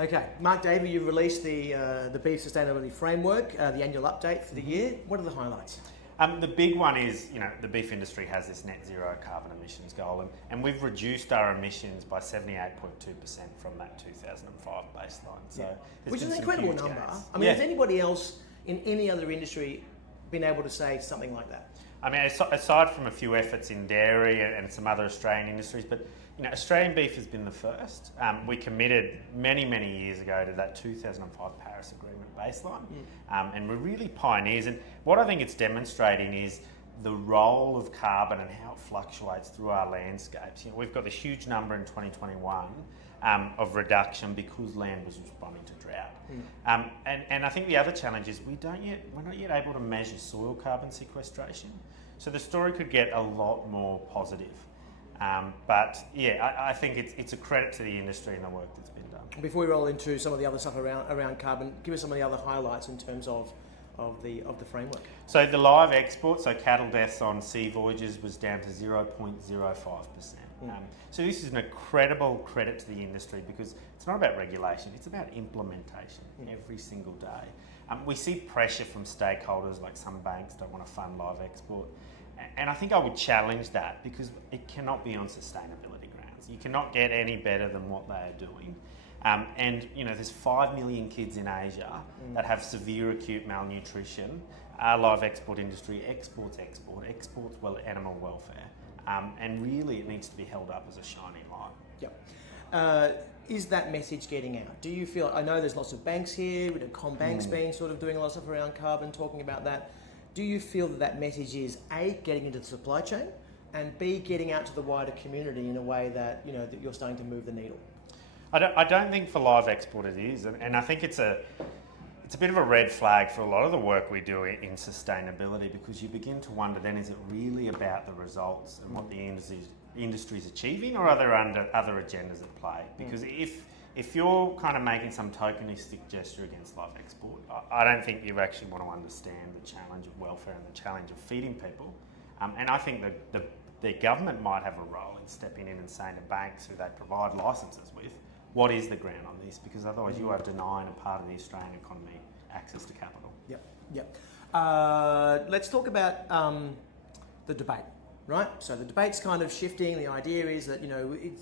Okay, Mark Davey, you've released the Beef Sustainability Framework, the annual update for the year. What are the highlights? The big one is, the beef industry has this net zero carbon emissions goal, and we've reduced our emissions by 78.2% from that 2005 baseline. So, which is an incredible number. Gains. I mean, has anybody else in any other industry been able to say something like that? I mean, aside from a few efforts in dairy and some other Australian industries, but Australian beef has been the first. We committed many years ago to that 2005 Paris Agreement baseline, and we're really pioneers. And what I think it's demonstrating is the role of carbon and how it fluctuates through our landscapes. We've got this huge number in 2021 of reduction because land was responding to drought. And I think the other challenge is we're not yet able to measure soil carbon sequestration. So the story could get a lot more positive. But I think it's a credit to the industry and the work that's been done. Before we roll into some of the other stuff around carbon, give us some of the other highlights in terms of the framework. So the live export, so cattle deaths on sea voyages was down to 0.05%. So this is an incredible credit to the industry because it's not about regulation, it's about implementation every single day. We see pressure from stakeholders, like some banks don't want to fund live export. And I think I would challenge that because it cannot be on sustainability grounds. You cannot get any better than what they are doing. And there's 5 million kids in Asia that have severe acute malnutrition. Our live export industry exports animal welfare. And really it needs to be held up as a shining light. Yep. Is that message getting out? Do you feel, I know there's lots of banks here, CommBank's been sort of doing a lot of stuff around carbon, talking about that. Do you feel that message is A, getting into the supply chain, and B, getting out to the wider community in a way that, that you're starting to move the needle? I don't think for live export it is, and I think it's a bit of a red flag for a lot of the work we do in sustainability because you begin to wonder then, is it really about the results and what the industry's achieving, or are there other agendas at play? Because if you're kind of making some tokenistic gesture against live export, I don't think you actually want to understand the challenge of welfare and the challenge of feeding people. And I think that the government might have a role in stepping in and saying to banks who they provide licences with, what is the ground on this? Because otherwise you are denying a part of the Australian economy access to capital. Yep. Let's talk about the debate. Right, so the debate's kind of shifting. The idea is that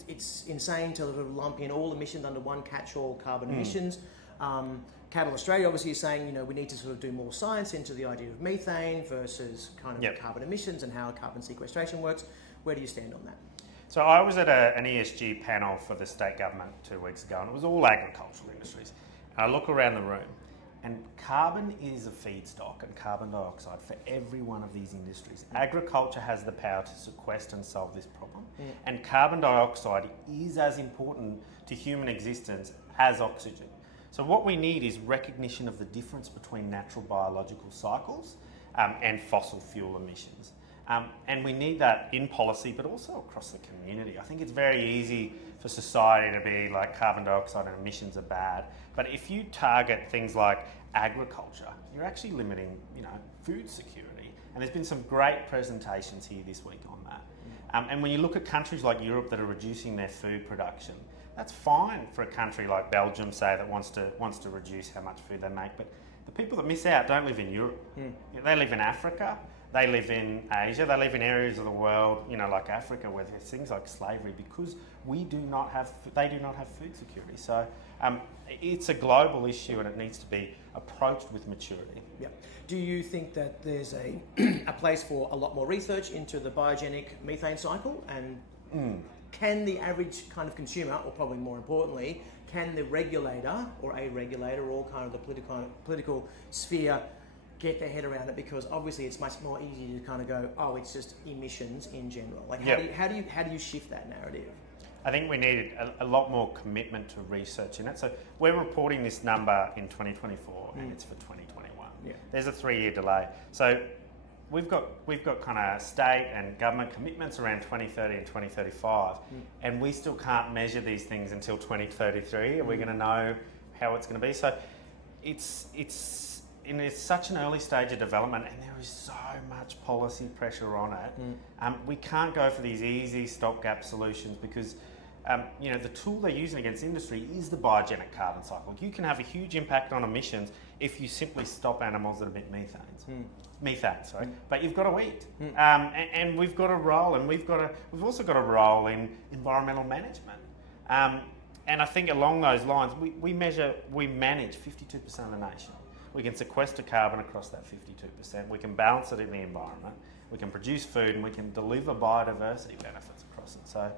it's insane to sort of lump in all emissions under one catch-all carbon emissions. Cattle Australia obviously is saying we need to sort of do more science into the idea of methane versus kind of carbon emissions and how carbon sequestration works. Where do you stand on that? So I was at an ESG panel for the state government 2 weeks ago, and it was all agricultural industries. And I look around the room, and carbon is a feedstock and carbon dioxide for every one of these industries. Agriculture has the power to sequester and solve this problem. And carbon dioxide is as important to human existence as oxygen. So what we need is recognition of the difference between natural biological cycles and fossil fuel emissions. And we need that in policy, but also across the community. I think it's very easy for society to be like carbon dioxide and emissions are bad. But if you target things like agriculture, you're actually limiting, food security. And there's been some great presentations here this week on that. And when you look at countries like Europe that are reducing their food production, that's fine for a country like Belgium, say, that wants to reduce how much food they make. But the people that miss out don't live in Europe. They live in Africa. They live in Asia, they live in areas of the world, like Africa, where there's things like slavery, because they do not have food security. So it's a global issue and it needs to be approached with maturity. Yeah. Do you think that there's a place for a lot more research into the biogenic methane cycle? And can the average kind of consumer, or probably more importantly, can the regulator or a regulator or kind of the political sphere get their head around it? Because obviously it's much more easy to kind of go, oh, it's just emissions in general. Like how do you shift that narrative? I think we need a lot more commitment to research in it. So we're reporting this number in 2024 and it's for 2021. There's a 3-year delay. So we've got kind of state and government commitments around 2030 and 2035, and we still can't measure these things until 2033. And we're going to know how it's going to be. So it's such an early stage of development, and there is so much policy pressure on it. We can't go for these easy stopgap solutions because the tool they're using against industry is the biogenic carbon cycle. You can have a huge impact on emissions if you simply stop animals that emit methane, sorry. But you've got to eat, and we've got a role, and we've also got a role in environmental management. And I think along those lines, we manage 52% of the nation. We can sequester carbon across that 52%. We can balance it in the environment. We can produce food, and we can deliver biodiversity benefits across it. So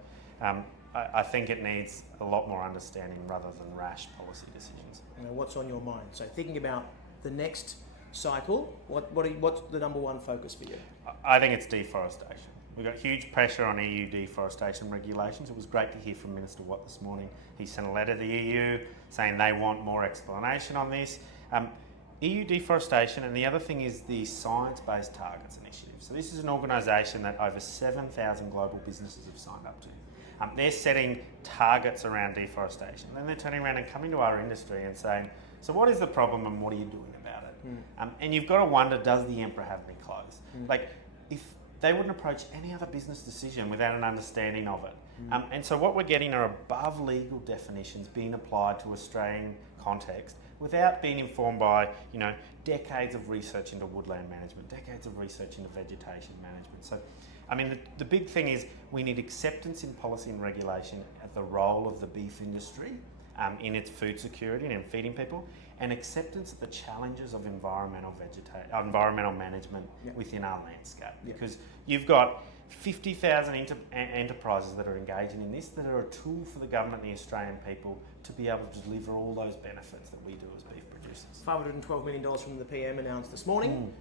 I think it needs a lot more understanding rather than rash policy decisions. What's on your mind? So thinking about the next cycle, what's the number one focus for you? I think it's deforestation. We've got huge pressure on EU deforestation regulations. It was great to hear from Minister Watt this morning. He sent a letter to the EU saying they want more explanation on this. EU deforestation, and the other thing is the Science Based Targets Initiative. So this is an organisation that over 7,000 global businesses have signed up to. They're setting targets around deforestation. Then they're turning around and coming to our industry and saying, so what is the problem and what are you doing about it? And you've got to wonder, does the emperor have any clothes? Like, if they wouldn't approach any other business decision without an understanding of it. And so what we're getting are above legal definitions being applied to Australian context without being informed by, decades of research into woodland management, decades of research into vegetation management. So, the big thing is we need acceptance in policy and regulation at the role of the beef industry in its food security and in feeding people, and acceptance of the challenges of environmental management within our landscape. Because you've got 50,000 enterprises that are engaging in this, that are a tool for the government and the Australian people to be able to deliver all those benefits that we do as beef producers. $512 million from the PM announced this morning.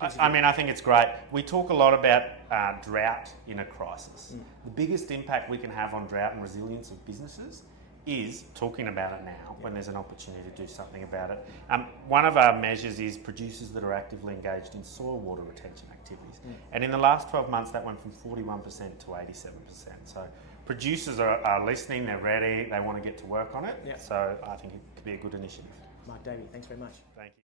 I think it's great. We talk a lot about drought in a crisis. The biggest impact we can have on drought and resilience of businesses is talking about it now when there's an opportunity to do something about it. One of our measures is producers that are actively engaged in soil water retention activities. And in the last 12 months, that went from 41% to 87%. So producers are listening, they're ready, they want to get to work on it. So I think it could be a good initiative. Mark Davey, thanks very much. Thank you.